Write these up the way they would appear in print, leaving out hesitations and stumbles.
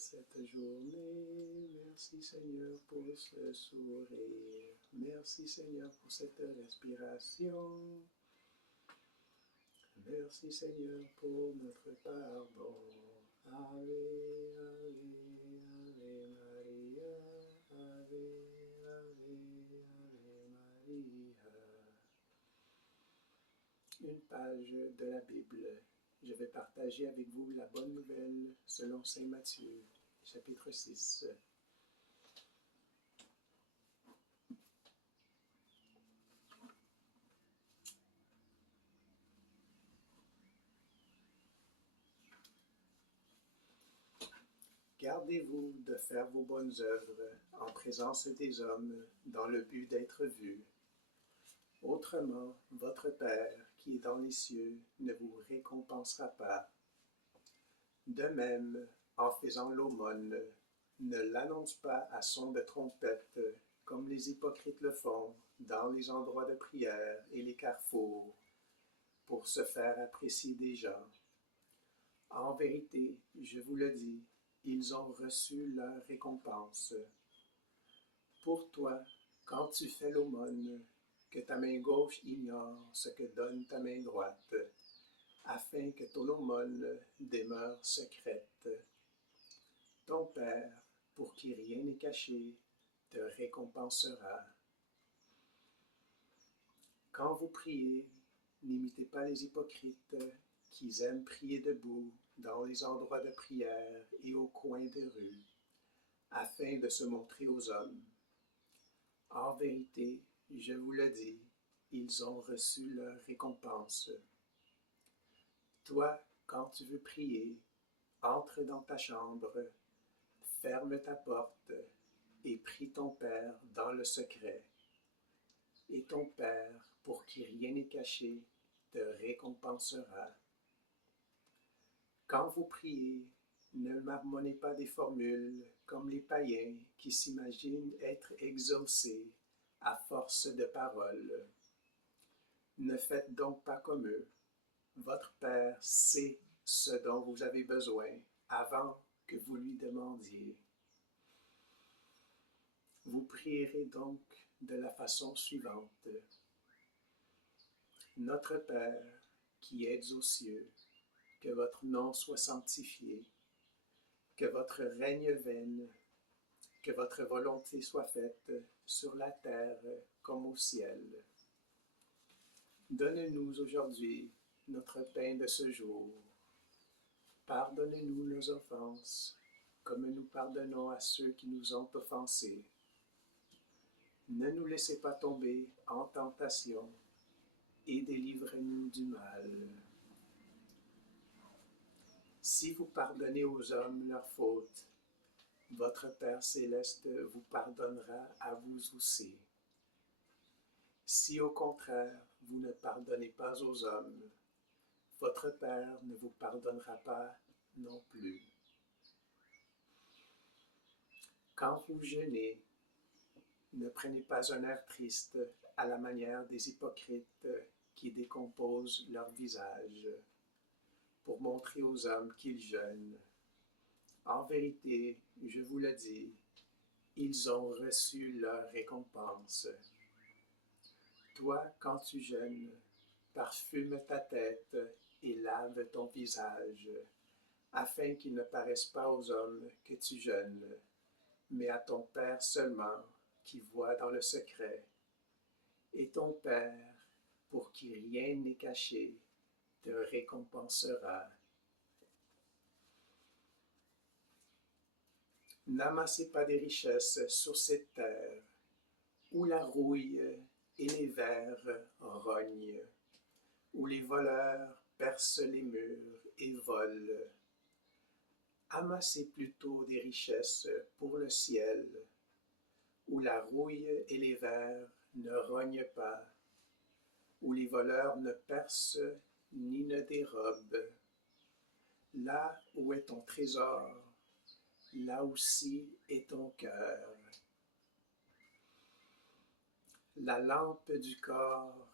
cette journée. Merci Seigneur pour ce sourire. Merci Seigneur pour cette respiration. Merci Seigneur pour notre pardon. Ave, Ave, Ave Maria. Ave, Ave, Ave Maria. Une page de la Bible. Je vais partager avec vous la bonne nouvelle selon Saint Matthieu, chapitre 6. Gardez-vous de faire vos bonnes œuvres en présence des hommes dans le but d'être vus. Autrement, votre Père qui est dans les cieux ne vous récompensera pas. De même, en faisant l'aumône, ne l'annonce pas à son de trompette, comme les hypocrites le font dans les endroits de prière et les carrefours, pour se faire apprécier des gens. En vérité, je vous le dis, ils ont reçu leur récompense. Pour toi, quand tu fais l'aumône, que ta main gauche ignore ce que donne ta main droite, afin que ton aumône demeure secrète. Ton Père, pour qui rien n'est caché, te récompensera. Quand vous priez, n'imitez pas les hypocrites qui aiment prier debout dans les endroits de prière et aux coins des rues, afin de se montrer aux hommes. En vérité, je vous le dis, ils ont reçu leur récompense. Toi, quand tu veux prier, entre dans ta chambre, ferme ta porte et prie ton Père dans le secret. Et ton Père, pour qui rien n'est caché, te récompensera. Quand vous priez, ne marmonnez pas des formules comme les païens qui s'imaginent être exaucés à force de paroles. Ne faites donc pas comme eux. Votre Père sait ce dont vous avez besoin avant que vous lui demandiez. Vous prierez donc de la façon suivante. Notre Père, qui êtes aux cieux, que votre nom soit sanctifié, que votre règne vienne, que votre volonté soit faite sur la terre comme au ciel. Donne-nous aujourd'hui notre pain de ce jour. Pardonnez-nous nos offenses, comme nous pardonnons à ceux qui nous ont offensés. Ne nous laissez pas tomber en tentation et délivrez-nous du mal. Si vous pardonnez aux hommes leurs fautes, votre Père céleste vous pardonnera à vous aussi. Si au contraire, vous ne pardonnez pas aux hommes, votre Père ne vous pardonnera pas non plus. Quand vous jeûnez, ne prenez pas un air triste à la manière des hypocrites qui décomposent leur visage pour montrer aux hommes qu'ils jeûnent. En vérité, je vous le dis, ils ont reçu leur récompense. Toi, quand tu jeûnes, parfume ta tête et lave ton visage, afin qu'il ne paraisse pas aux hommes que tu jeûnes, mais à ton Père seulement, qui voit dans le secret. Et ton Père, pour qui rien n'est caché, te récompensera. N'amassez pas des richesses sur cette terre, où la rouille et les vers rognent, où les voleurs percent les murs et volent. Amassez plutôt des richesses pour le ciel, où la rouille et les vers ne rognent pas, où les voleurs ne percent ni ne dérobent. Là où est ton trésor, là aussi est ton cœur. La lampe du corps,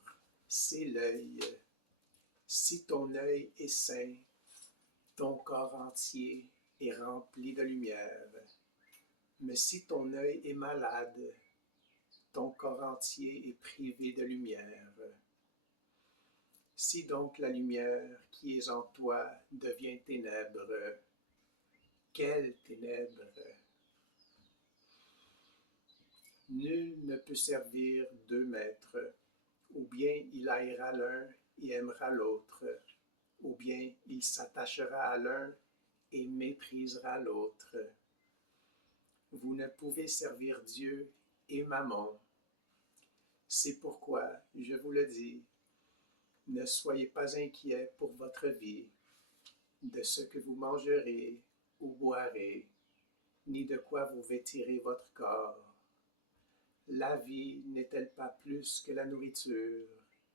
c'est l'œil. Si ton œil est sain, ton corps entier est rempli de lumière. Mais si ton œil est malade, ton corps entier est privé de lumière. Si donc la lumière qui est en toi devient ténèbres, quelles ténèbres! Nul ne peut servir deux maîtres, ou bien il haïra l'un et aimera l'autre, ou bien il s'attachera à l'un et méprisera l'autre. Vous ne pouvez servir Dieu et Mammon. C'est pourquoi, je vous le dis, ne soyez pas inquiets pour votre vie, de ce que vous mangerez ou boirez, ni de quoi vous vêtirez votre corps. La vie n'est-elle pas plus que la nourriture,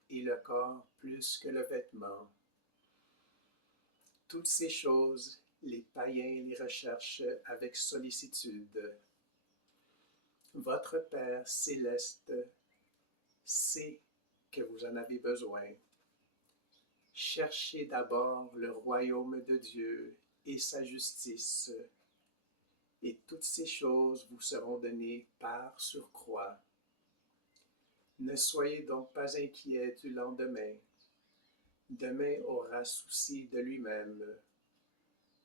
et le corps plus que le vêtement? Toutes ces choses, les païens les recherchent avec sollicitude. Votre Père céleste sait que vous en avez besoin. Cherchez d'abord le royaume de Dieu et sa justice, et toutes ces choses vous seront données par surcroît. Ne soyez donc pas inquiets du lendemain. Demain aura souci de lui-même.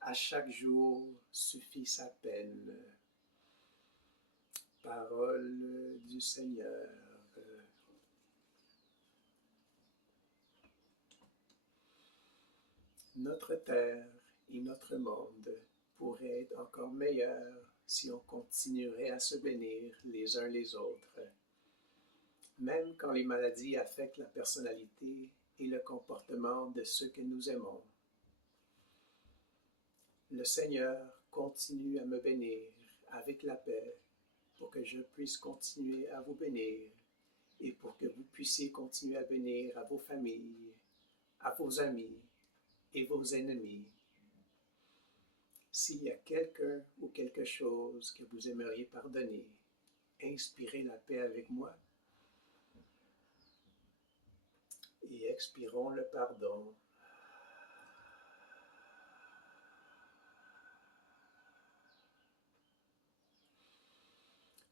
À chaque jour suffit sa peine. Parole du Seigneur. Notre terre et notre monde pourraient être encore meilleurs si on continuerait à se bénir les uns les autres. Même quand les maladies affectent la personnalité et le comportement de ceux que nous aimons. Le Seigneur continue à me bénir avec la paix pour que je puisse continuer à vous bénir et pour que vous puissiez continuer à bénir à vos familles, à vos amis et vos ennemis. S'il y a quelqu'un ou quelque chose que vous aimeriez pardonner, inspirez la paix avec moi et expirons le pardon.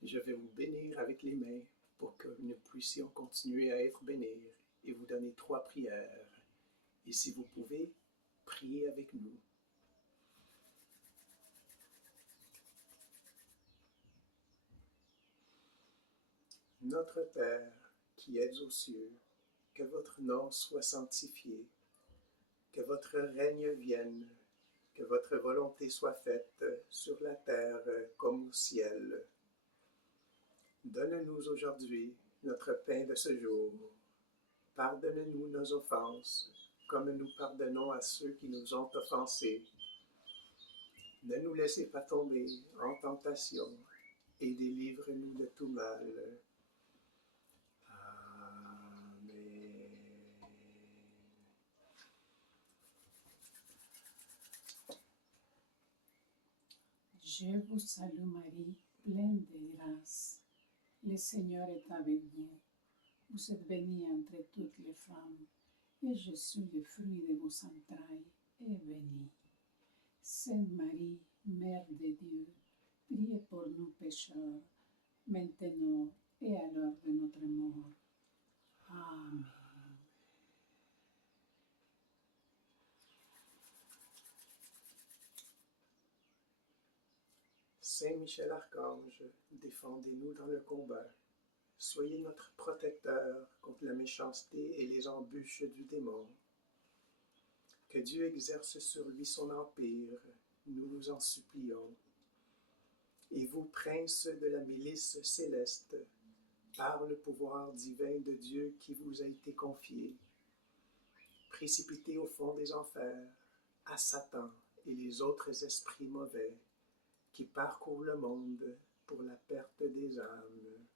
Je vais vous bénir avec les mains pour que nous puissions continuer à être bénis et vous donner 3 prières. Et si vous pouvez, priez avec nous. Notre Père, qui êtes aux cieux, que votre nom soit sanctifié, que votre règne vienne, que votre volonté soit faite sur la terre comme au ciel. Donne-nous aujourd'hui notre pain de ce jour. Pardonne-nous nos offenses, comme nous pardonnons à ceux qui nous ont offensés. Ne nous laissez pas tomber en tentation, et délivre-nous de tout mal. Amen. Je vous salue Marie, pleine de grâce. Le Seigneur est avec vous. Vous êtes bénie entre toutes les femmes, et Jésus, le fruit de vos entrailles, est béni. Sainte Marie, Mère de Dieu, priez pour nous pécheurs, maintenant et à l'heure de notre mort. Amen. Saint Michel Archange, défendez-nous dans le combat. Soyez notre protecteur contre la méchanceté et les embûches du démon. Que Dieu exerce sur lui son empire, nous vous en supplions. Et vous, princes de la milice céleste, par le pouvoir divin de Dieu qui vous a été confié, précipitez au fond des enfers à Satan et les autres esprits mauvais qui parcourent le monde pour la perte des âmes.